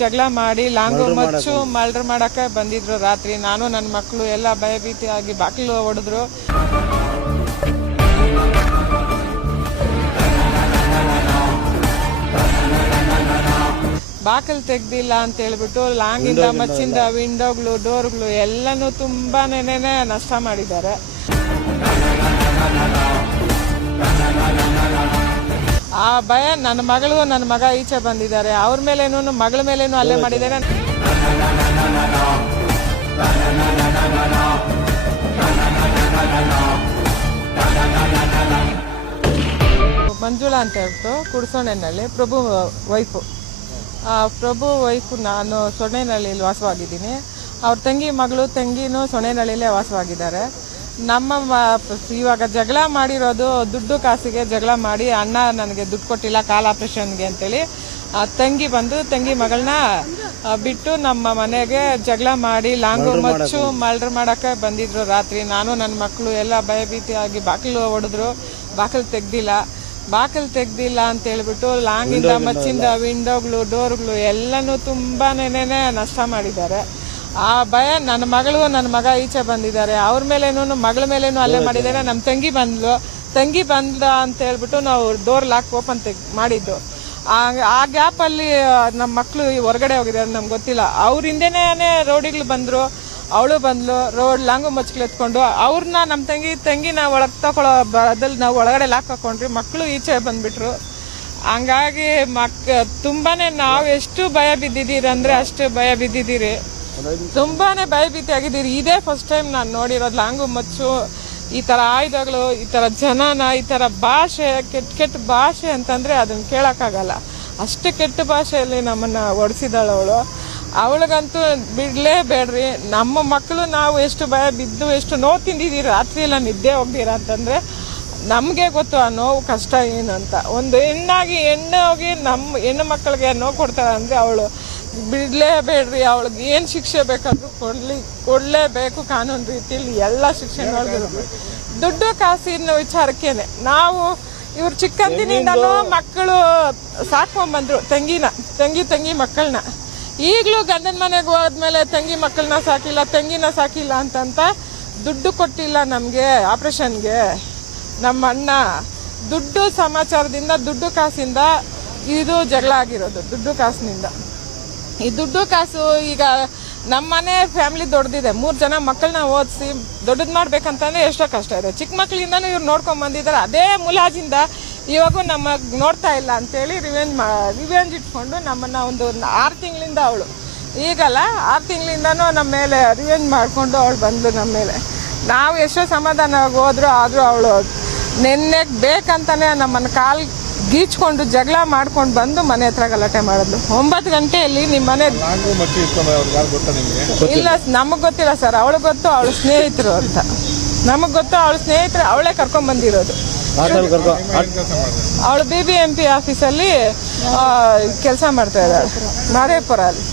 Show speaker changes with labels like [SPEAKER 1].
[SPEAKER 1] ಜಗಳ ಮಾಡಿ ಲಾಂಗು ಮಚ್ಚು ಮಲ್ಡ್ರ್ ಮಾಡಕ್ಕೆ ಬಂದಿದ್ರು ರಾತ್ರಿ. ನಾನು ನನ್ನ ಮಕ್ಕಳು ಎಲ್ಲ ಭಯಭೀತಿಯಾಗಿ ಬಾಗಿಲು ಹೊಡೆದ್ರು. ಬಾಕಲ್ ತೆಗ್ದಿಲ್ಲ ಅಂತ ಹೇಳ್ಬಿಟ್ಟು ಲಾಂಗಿಂದ ಮಚ್ಚಿಂದ ವಿಂಡೋಗಳು ಡೋರ್ಗಳು ಎಲ್ಲನೂ ತುಂಬಾನೇ ನಷ್ಟ ಮಾಡಿದ್ದಾರೆ. ಆ ಭಯ ನನ್ನ ಮಗಳು, ನನ್ನ ಮಗ ಈಚೆ ಬಂದಿದ್ದಾರೆ. ಅವ್ರ ಮೇಲೇನು, ಮಗಳ ಮೇಲೇನು ಅಲ್ಲೇ ಮಾಡಿದ್ದಾರೆ. ಮಂಜುಳಾ ಅಂತ ಹೇಳ್ಬಿಟ್ಟು ಕುಡ್ಸೋಣೆನಲ್ಲಿ ಪ್ರಭು ವೈಫು. ಆ ಪ್ರಭು ವೈಫು ನಾನು ಸೊಣ್ಣೆನಹಳ್ಳಿಯಲ್ಲಿ ವಾಸವಾಗಿದ್ದೀನಿ. ಅವ್ರ ತಂಗಿ ಮಗಳು, ತಂಗಿನೂ ಸೊಣ್ಣೆನಹಳ್ಳಿಲೇ ವಾಸವಾಗಿದ್ದಾರೆ. ನಮ್ಮ ಇವಾಗ ಜಗಳ ಮಾಡಿರೋದು ದುಡ್ಡು ಕಾಸಿಗೆ ಜಗಳ ಮಾಡಿ ಅಣ್ಣ ನನಗೆ ದುಡ್ಡು ಕೊಟ್ಟಿಲ್ಲ ಕಾಲ್ ಆಪರೇಷನ್ಗೆ ಅಂತೇಳಿ. ಆ ತಂಗಿ ಬಂದು ತಂಗಿ ಮಗಳನ್ನ ಬಿಟ್ಟು ನಮ್ಮ ಮನೆಗೆ ಜಗಳ ಮಾಡಿ ಲಾಂಗು ಮಚ್ಚು ಮಲ್ಡ್ರ್ ಮಾಡಕ್ಕೆ ಬಂದಿದ್ರು ರಾತ್ರಿ. ನಾನು ನನ್ನ ಮಕ್ಕಳು ಎಲ್ಲ ಭಯಭೀತಿಯಾಗಿ ಬಾಗಿಲು ಹೊಡೆದ್ರು ಬಾಗಿಲು ತೆಗ್ದಿಲ್ಲ. ಬಾಕಲ್ ತೆಗ್ದಿಲ್ಲ ಅಂತ ಹೇಳ್ಬಿಟ್ಟು ಲಾಂಗಿಂದ ಮಚ್ಚಿಂದ ವಿಂಡೋಗಳು ಡೋರ್ಗಳು ಎಲ್ಲನೂ ತುಂಬಾನೇ ನಷ್ಟ ಮಾಡಿದ್ದಾರೆ. ಆ ಭಯ ನನ್ನ ಮಗಳು ನನ್ನ ಮಗ ಈಚೆ ಬಂದಿದ್ದಾರೆ. ಅವ್ರ ಮೇಲೇನು ಮಗಳ ಮೇಲೇನು ಅಲ್ಲೇ ಮಾಡಿದ್ದಾರೆ. ನಮ್ಮ ತಂಗಿ ಬಂದ್ಲು. ತಂಗಿ ಬಂದ ಅಂತ ಹೇಳ್ಬಿಟ್ಟು ನಾವು ಡೋರ್ ಲಾಕ್ ಓಪನ್ ತೆಗ್ ಮಾಡಿದ್ದು. ಆ ಗ್ಯಾಪಲ್ಲಿ ನಮ್ಮ ಮಕ್ಕಳು ಹೊರಗಡೆ ಹೋಗಿದ್ದಾರೆ ನಮ್ಗೆ ಗೊತ್ತಿಲ್ಲ. ಅವ್ರ ಹಿಂದೆನೇ ರೋಡಿಗಳು ಬಂದರು. ಅವಳು ಬಂದ್ಲು. ರೋಡ್ ಲಾಂಗು ಮಚ್ಕಲು ಎತ್ಕೊಂಡು. ಅವ್ರನ್ನ ನಮ್ಮ ತಂಗಿ ತಂಗಿನ ಒಳಗೆ ತಗೊಳ್ಳೋ ಬದಲು ನಾವು ಒಳಗಡೆ ಲಾಕ್ ಹಾಕೊಂಡ್ರಿ ಮಕ್ಕಳು ಈಚೆ ಬಂದ್ಬಿಟ್ರು. ಹಂಗಾಗಿ ಮಕ್ ತುಂಬಾನೇ ನಾವು ಎಷ್ಟು ಭಯ ಬಿದ್ದಿದ್ದೀರಿ ಅಂದರೆ ಅಷ್ಟು ಭಯ ಬಿದ್ದಿದ್ದೀರಿ. ತುಂಬಾನೇ ಭಯಭೀತಿ ಆಗಿದ್ದೀರಿ ಇದೇ ಫಸ್ಟ್ ಟೈಮ್ ನಾನು ನೋಡಿರೋದು ಲಾಂಗು ಮಚ್ಚು, ಈ ತರ ಆಯುಧಗಳು, ಈ ತರ ಜನನ, ಈ ತರ ಭಾಷೆ, ಕೆಟ್ಟ ಕೆಟ್ಟ ಭಾಷೆ ಅಂತಂದ್ರೆ ಅದನ್ನ ಕೇಳಕ್ಕಾಗಲ್ಲ. ಅಷ್ಟು ಕೆಟ್ಟ ಭಾಷೆಯಲ್ಲಿ ನಮ್ಮನ್ನ ಒಡಿಸಿದಾಳು ಅವಳು. ಅವಳಿಗಂತೂ ಬಿಡ್ಲೇಬೇಡ್ರಿ. ನಮ್ಮ ಮಕ್ಕಳು ನಾವು ಎಷ್ಟು ಭಯ ಬಿದ್ದು ಎಷ್ಟು ನೋವು ತಿಂದಿದ್ದೀರಿ ರಾತ್ರಿ ಎಲ್ಲ ನಿದ್ದೆ ಹೋಗ್ದಿರ ಅಂತಂದ್ರೆ ನಮಗೆ ಗೊತ್ತು ಆ ನೋವು ಕಷ್ಟ ಏನು ಅಂತ. ಒಂದು ಹೆಣ್ಣಾಗಿ ಹೆಣ್ಣು ಹೋಗಿ ನಮ್ಮ ಹೆಣ್ಣು ಮಕ್ಕಳಿಗೆ ನೋವು ಕೊಡ್ತಾಳೆ ಅಂದ್ರೆ ಅವಳು ಬಿಡ್ಲೇಬೇಡ್ರಿ ಅವಳಿಗೆ ಏನು ಶಿಕ್ಷೆ ಬೇಕಾದರೂ ಕೊಡ್ಲಿ ಕೊಡ್ಲೇಬೇಕು ಕಾನೂನು ರೀತಿಯಲ್ಲಿ ಎಲ್ಲ ಶಿಕ್ಷೆಗಳಿಗೂ. ದುಡ್ಡು ಕಾಸಿನ ವಿಚಾರಕ್ಕೇನೆ. ನಾವು ಇವ್ರು ಚಿಕ್ಕಂದಿನಿಂದಲೂ ಮಕ್ಕಳು ಸಾಕೊಂಬಂದ್ರು ತಂಗಿನ ತಂಗಿ ತಂಗಿ ಮಕ್ಕಳನ್ನ ಈಗಲೂ ಗಂಡನ ಮನೆಗೆ ಹೋದ್ಮೇಲೆ ತಂಗಿ ಮಕ್ಕಳನ್ನ ಸಾಕಿಲ್ಲ ತಂಗಿನ ಸಾಕಿಲ್ಲ ಅಂತಂತ ದುಡ್ಡು ಕೊಟ್ಟಿಲ್ಲ ನಮಗೆ ಆಪ್ರೇಷನ್ಗೆ. ನಮ್ಮ ಅಣ್ಣ ದುಡ್ಡು ಸಮಾಚಾರದಿಂದ ದುಡ್ಡು ಕಾಸಿಂದ ಇದು ಜಗಳ ಆಗಿರೋದು ದುಡ್ಡು ಕಾಸಿನಿಂದ. ಈ ದುಡ್ಡು ಕಾಸು ಈಗ ನಮ್ಮ ಮನೆ ಫ್ಯಾಮಿಲಿ ದೊಡ್ಡದಿದೆ ಮೂರು ಜನ ಮಕ್ಕಳನ್ನ ಓದಿಸಿ ದೊಡ್ಡದು ಮಾಡ್ಬೇಕಂತಂದ್ರೆ ಎಷ್ಟೋ ಕಷ್ಟ ಇದೆ. ಚಿಕ್ಕ ಮಕ್ಕಳಿಂದನೂ ಇವ್ರು ನೋಡ್ಕೊಂಡು ಬಂದಿದ್ದಾರೆ ಅದೇ ಮುಲಾಜಿಂದ ಇವಾಗೂ ನಮ್ಮ ನೋಡ್ತಾ ಇಲ್ಲ ಅಂತೇಳಿ ರಿವೆಂಜ್ ಮಾ ರಿವೆಂಜ್ ಇಟ್ಕೊಂಡು ನಮ್ಮನ್ನ ಒಂದು ಆರು ತಿಂಗಳಿಂದ ಅವಳು. ಈಗಲ್ಲ ಆರು ತಿಂಗಳಿಂದನೂ ನಮ್ಮ ಮೇಲೆ ರಿವೆಂಜ್ ಮಾಡಿಕೊಂಡು ಅವಳು ಬಂದ್ಲು ನಮ್ಮ ಮೇಲೆ. ನಾವು ಎಷ್ಟೋ ಸಮಾಧಾನವಾಗಿ ಹೋದ್ರು ಆದರೂ ಅವಳು ನೆನ್ನೆಗೆ ಬೇಕಂತಾನೆ ನಮ್ಮನ್ನು ಕಾಲ್ ಗೀಚ್ಕೊಂಡು ಜಗಳ ಮಾಡ್ಕೊಂಡು ಬಂದು ಮನೆ ಹತ್ರ ಗಲಾಟೆ ಮಾಡಿದ್ಲು. ಒಂಬತ್ತು ಗಂಟೆಯಲ್ಲಿ ನಿಮ್ಮ ಮನೆ ಇಲ್ಲ ನಮಗೆ ಗೊತ್ತಿಲ್ಲ ಸರ್ ಅವಳು ಗೊತ್ತು ಅವಳು ಸ್ನೇಹಿತರು ಅಂತ. ನಮಗೆ ಗೊತ್ತು ಅವಳು ಸ್ನೇಹಿತರು ಅವಳೇ ಕರ್ಕೊಂಡ್ ಬಂದಿರೋದು. ಅವಳು ಬಿ ಬಿ ಎಂ ಪಿ ಆಫೀಸಲ್ಲಿ ಕೆಲಸ ಮಾಡ್ತಾ ಇದ್ದಾಳೆ. ಮಾರೇಪುರ ಅಲ್ಲಿ.